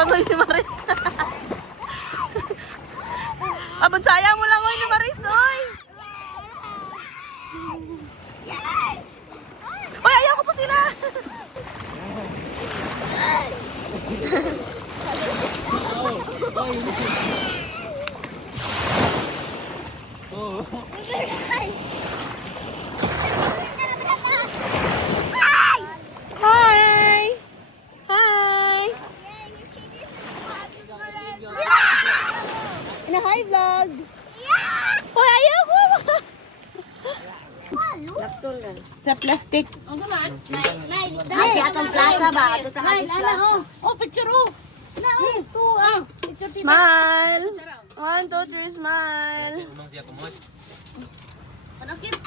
lang oy si Maris. Abot sayang mo lang oy ni Maris oy. Oy, ayaw ko po sila. Hi! Hi! Ina-hi vlog! Hoy, ayaw ko! Sa plastic. Ati atong plaza ba? Ato ta plaza. Oh, picture oh. Smile! 1, 2, 3, smile!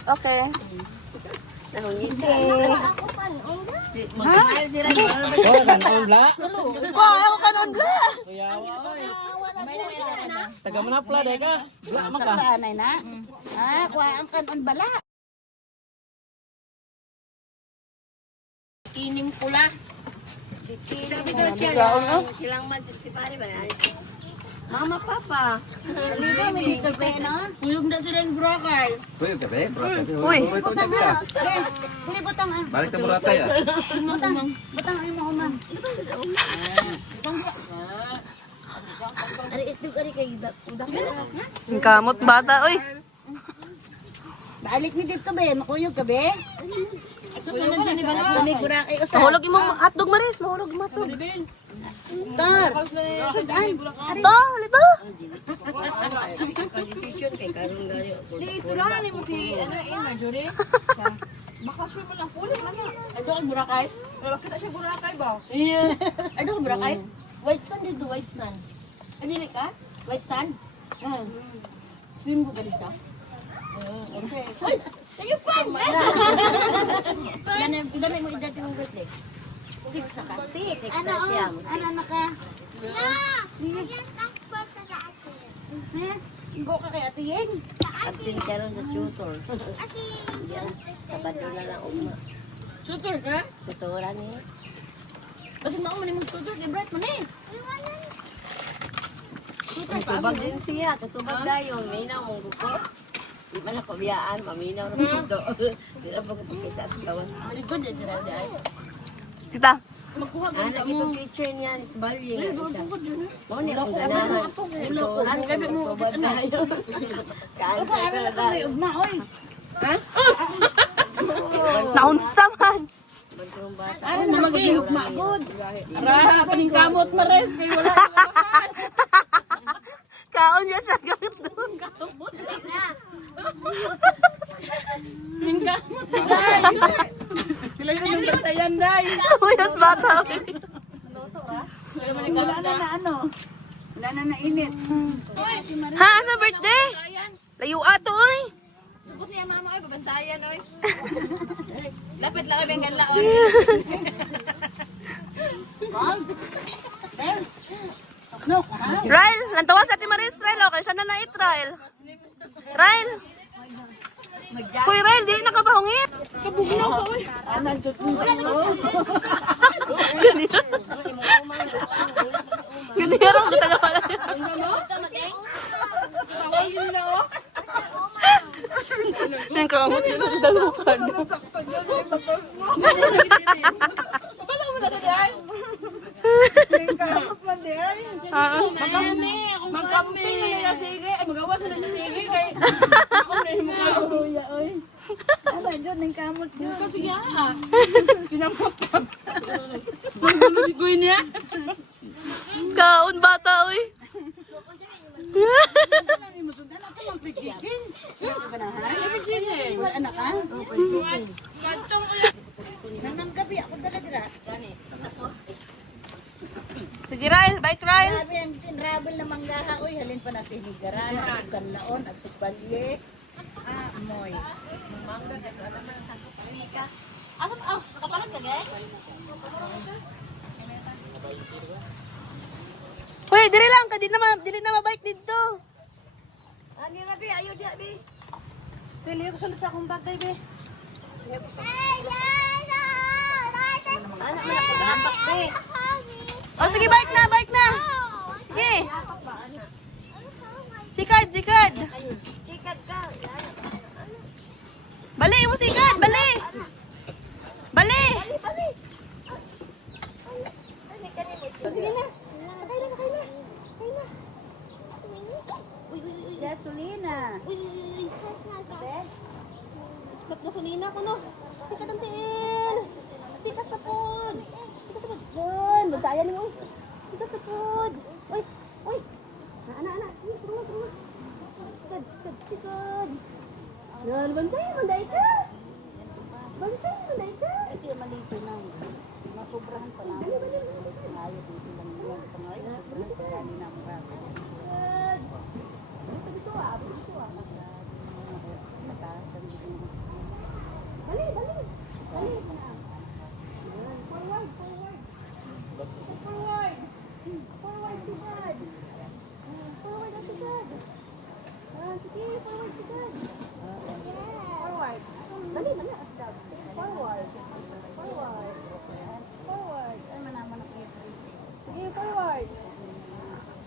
Okay. Mag-smile sila. Oh, kanon bla. Ko, ayaw ka nun, bla! Taga manapla day ka. Bla man ka. Kaanay na. Ah, kuha ang kanon bala. Kining pula. Sabi daw siya, silang man si pare ba? Mama, papa. Libre, may kape, no? Uyog na sila yung Boracay. Uy, gabi, bro. Uy. Butang ha. Dili butang ha. Balik na Boracay ah. Butang ay mo man. Ari isdug ari kay udak. Ang kamot bata, uy. Balik ni dito be, makuyog ka be. Kunig Boracay usa. Mahulog yung mga hotdog, Maris. Mahulog yung hotdog. Tar. Ito, halito. Decision kay karon gayo. Di isturahan mo si ano Marjorie. Bakasyon mo lang puli man na. Ito kay Boracay. Kita siya Boracay ba? Iya. Ano kay Boracay? White sand dito, white sand. Adili ka? White sand. Swim ko ka dito. Okay. Ay, kayo pa. Ganun mo edad yung birthday. 6 na ka? 6 Ano na siya. ano na ka? Go ka kay Ate Yen. Absent ka ron sa tutor. Diyan, Sabado na lang uma. Tutor ka? Tutoran niya. Kasi mao man imong tutor kay Bright man eh. Tutubag din siya, tutubag dayon. Minaw mong buko. Di man na pabiyaan, maminaw na dito. Di na pagkakita sa gawas. Very good eh sila di ay. Tita. Magkuha ka Anak itong teacher niya, ni Sbalye nga isa. Mo ni akong ganahan. Tutoran ka, tutubag dayon. Ka-answer ka na dayon. Ugma oy. Naunsa man. Bagong bata. Ano na maging ugma good. Ara paning kamot mares kay wala. Kaon niya siya gamit doon. Ning kamot dai. Sila yung nagtayan dai. Uyas bata. Wala na na ano. Wala na na init. Ha, sa birthday? Layo ato, uy. Sugot niya mama oy babantayan oy. Lapit lang kay ganlaon. No, ha? Ryle, lantawa sa Ate Maris, Ryle. Okay, siya na na-eat, Ryle. Ryle. Hoy, Ryle, di nakapahungit. Kabugnaw ka oy. Ganyan rin kita na pala. Yung kamot yun ang dalukan. Wala mo na dai. Magkampi na sige. Ay magawa sa na sige kay ako na mo ka. Kuya oy. Ano jud ning kamot jud. Sige ah. Kinamot. Nagulugoy niya. Kaon bata, uy. Ano ni mo sundan ka lang pikikin. Banahan. Wala anak ka? Matong Nanang gabi ako talaga. Sige, Ryle. Bike, Ryle. Grabe ang tinravel na manggaha oy halin pa natin ni Garan, Kanlaon at Tugbalye. Moy. ano nakapalag ka gay? Hoy, diri lang. Dili na mabike dito. Ani na bi, ayo di bi. Dili ko sulod sa akong bagay be. Anak man ako gapak be. Oh, sige, bike na, bike na. Sige. Sikad, sikad. Bali, mo sikad, bali. Bali. Sige na. Sakay na, sakay na. Sakay na. Gasolina. Stop gasolina ko, no. Sikad ang tiil. Tikas na pod. Tikas na pod. Yun, magkaya niyo. Tikas na pod. Uy, uy. Ana. Turun. Sikad, sikad. Yan, bansay, manday ka. Bansay, manday ka. Ito yung malito na. Masobrahan pa namin. Ayaw dito lang yan. Pangayon, sobrahan pa namin na marami. Dito ah. Matasan dito. Bali. Forward, sikad. Forward ang sikad. Sige, forward, sikad. Forward. Bali. Forward. Forward. Ay, manaman ako. Sige, forward.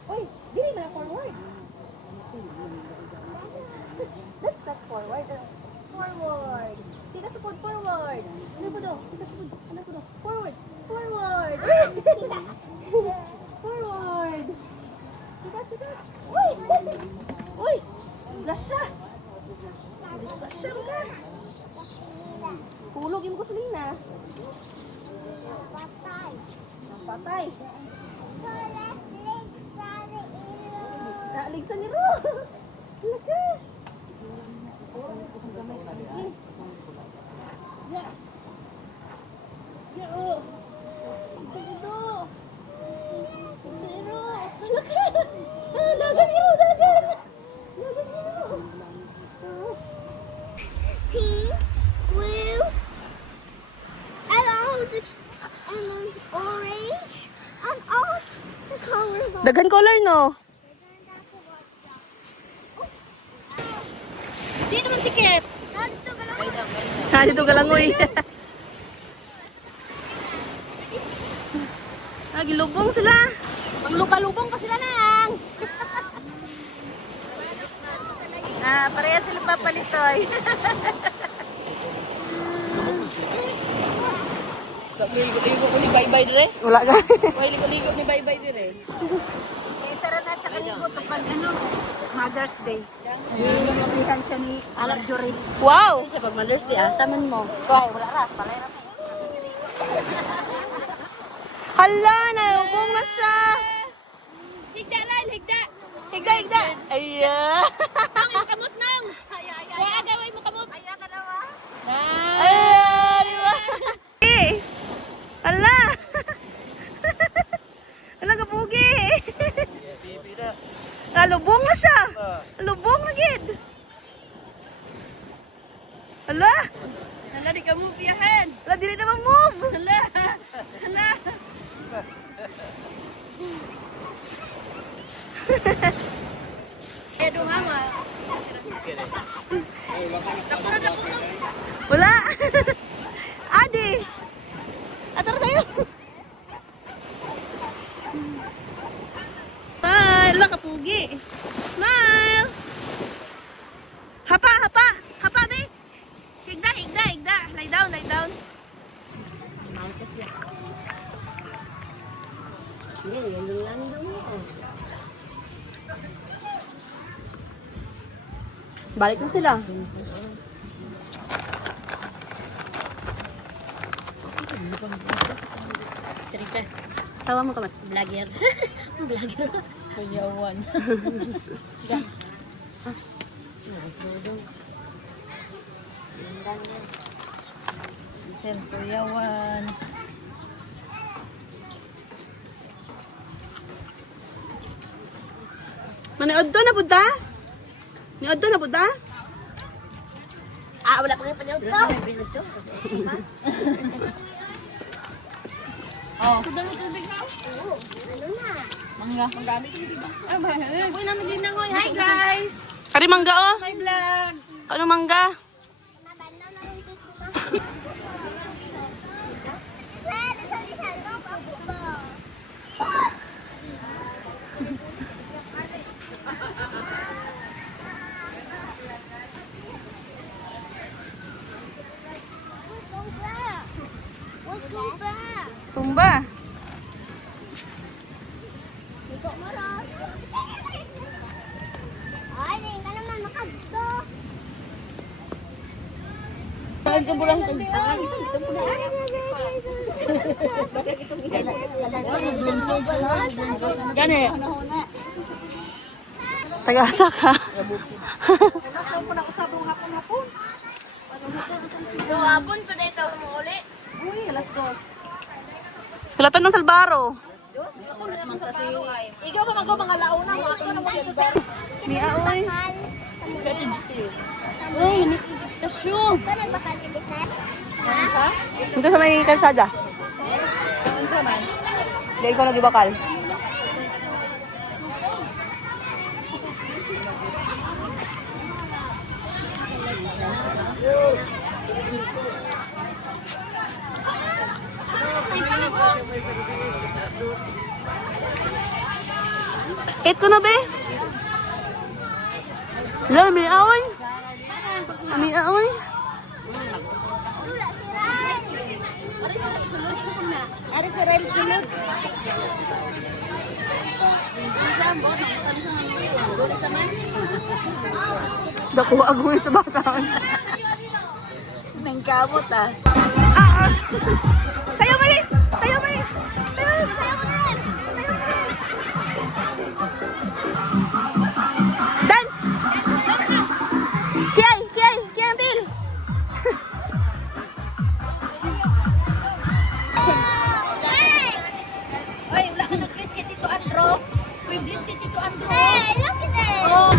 Uy, dili na forward. Let's step forward. Forward. Kita sa pod, forward. Ano po daw? Kita sa pod. Ano po daw? Forward. Forward. Forward. Tikas. Uy. Splash siya. Splash siya ka. Hulog yung gasolina. Patay. Naaligsan ni Ro. Laka. Pink, blue, and orange, and all the colors of Daghan color, no? Di naman tikip. Dito galangoy. Gilubong sila. Maglupa-lubong pa sila nang. Pareha sila papalitoy. Ligo ko ni Bye-Bye dire. Wala ka. Why ligo ni Bye-Bye dire? Sara na sa kalimot kapag Mother's Day. Napihan siya ni Marjorie. Wow! Sa pag Mother's Day, asaman mo. Ay, wala na. Palay na. Hala, nalubong na siya. Higda, Ryan, higda. Higda. Ayan. Makamot nang. Wala gawin mo kamot. Ay, ka nawa. Ayan, di ba? Hala. Hala, kapugi. Lubong na siya. Lubong na gid. Hala. Hala di ka mo piyahan. Hala, dili na mag-move. Hala. Duha nga. Wala. Adi. Atara tayo. Bye. Hala, kapugi. Smile. Hapa. Hapa, be. Higda. Lie down. Yan lang mo. Balik na sila. Tawa mo kamat. Vlogger. Kuyawan. Sen kuyawan. Manood to na budda? Manood to na budda? Wala pa rin panyog ko. Oh. Sa dalo tubig na. Ano na? Manggamit ko dito. Ah, ba. Uy, namin din nangoy. Hi, guys. Kari mangga oh. Hi vlog. Ano mangga? Nabandaw na lang dito na. Pwede sa isang ako ba? Tumba. Ito mo ron. Ay, hindi ka naman makagdo. Gani. Tagasa ka. So, hapon pa dito mo uli. Uy, alas 2. Hilatan ng salbaro. Ikaw ba mga launa? Ako na mo dito sa... Mia, oy. Uy, nag-ibistasyon. Ito nagbakal bilisan? Ha? Dito sa may kalsada. Unsa man? Dahil ko nagibakal. Eat ko na, be. Wala, may aoy. May aoy. Ari sa rail sulod. Dako, agoy sa bataan. Nang kamot ah. Sayo, Maris! Sayo, Maris! Sayo, sayo mo na rin! Sayo mo na rin! Dance! Kiyay! Kiyay! Kiyay ang til! Oy, wala ka nag-bless kay Tito Andro. Uy, bless kay Tito Andro. Eh, ilang kita eh. Oh,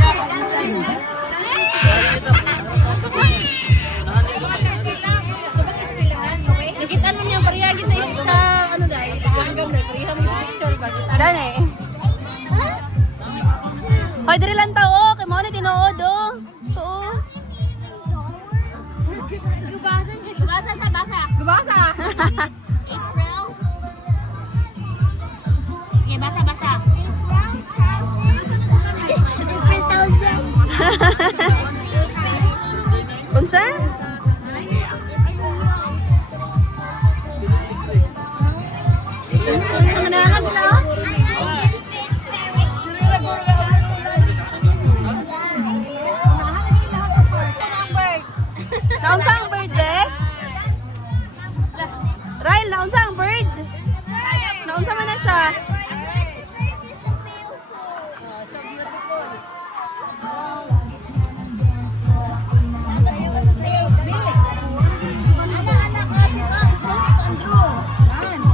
Nakita mo niya pariyagi sa isa ano dai, hanggang na pariha mo yung picture ba? Dani. Hoy, diri lang tao. Kay mo ni tinuod, oh. Oo. Gubasa siya, basa. Gubasa. April. Sige, basa, basa. April 1000. Unsa? Manangan na. Naunsa ang bird, be? Ryle, naunsa ang bird? Naunsa man na siya?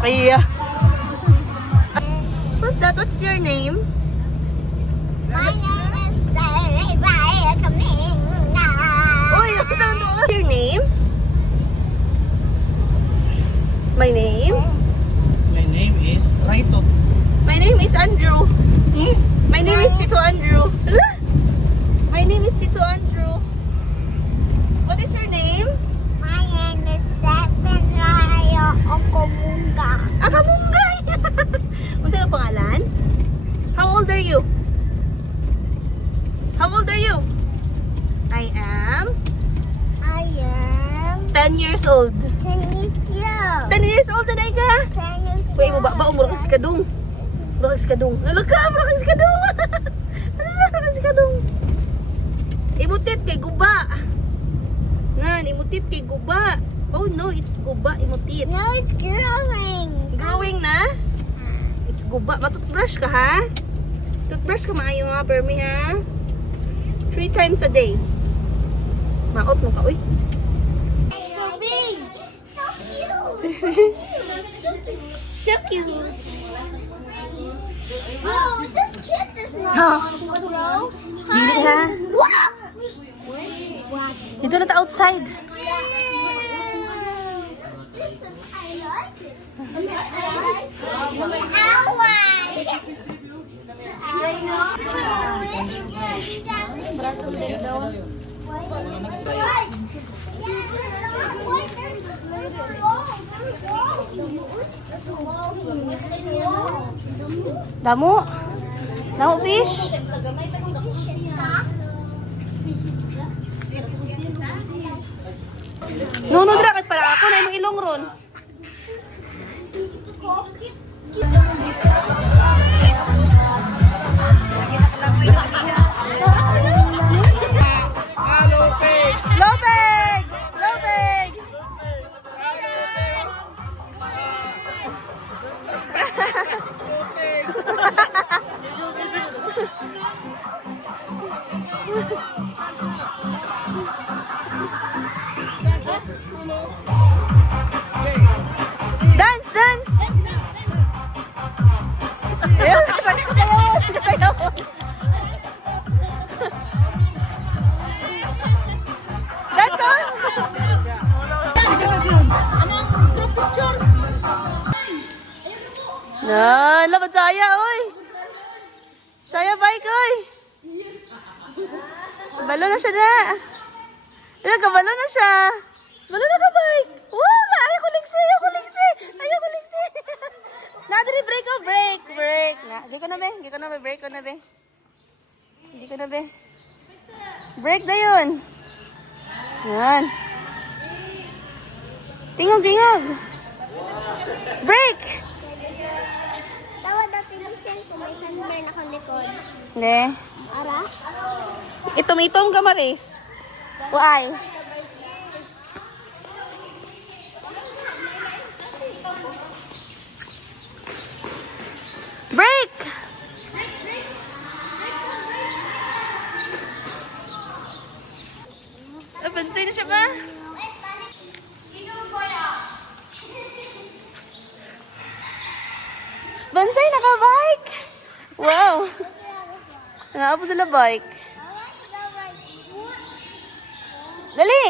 Ay, who's that? What's your name? My name is Raya Kaminga. Uy, what's your name? My name? My name is Raito. My name is Andrew. My name is Tito Andrew. Hala? My name is Tito Andrew. What is your name? My name is Seven Raya Okamunga. Akamungay! Unsa yung pangalan? How old are you? How old are you? I am I am 10 years old. 10 years old. 10 years old na ka? 10 years Uy, mo ba? Mura kang sikadong. Mura kang sikadong. Lalaka, mura kang sikadong. Lalaka kang sikadong. Imutit kay guba. Ngan, imutit kay guba. Oh no, it's guba, imutit. No, it's growing. Growing na? It's guba. Matutbrush ka ha? Toothbrush ka maayo ha, Permi ha? 3 times a day. Maot mo ka, uy. So big. So cute. So cute. Wow, this kid is not gross. Dili ha? Wow. Dito na ta outside. Damo? Damo fish? No, no, dra kay para ako na imong ilong ron. Lopeg! Lopeg! Dance! Dance! Ayun, kasayaw! Kasayaw! Dance on! Yan, laban saya, oy! Saya bike, oy! Balo na siya na! Ayan, kabalo na siya! Balo na ka, bike! Wow! Ay, kulingsi! Ay, kulingsi! Ay, kulingsi! Nadali, break, oh! Break! Break! Hindi ko na, be. Hindi ko na, be. Break ko na, be. Hindi ko na, be. Break na yun! Yan. Tingog, tingog! Break! Tawad natin yung sense, may sander na kang likod. Hindi. Ara? Itom-itom ka, Maris. Why? Break! Nabansay na siya ba? Bansay, naka-bike! Wow! Nga po sila bike. Dali!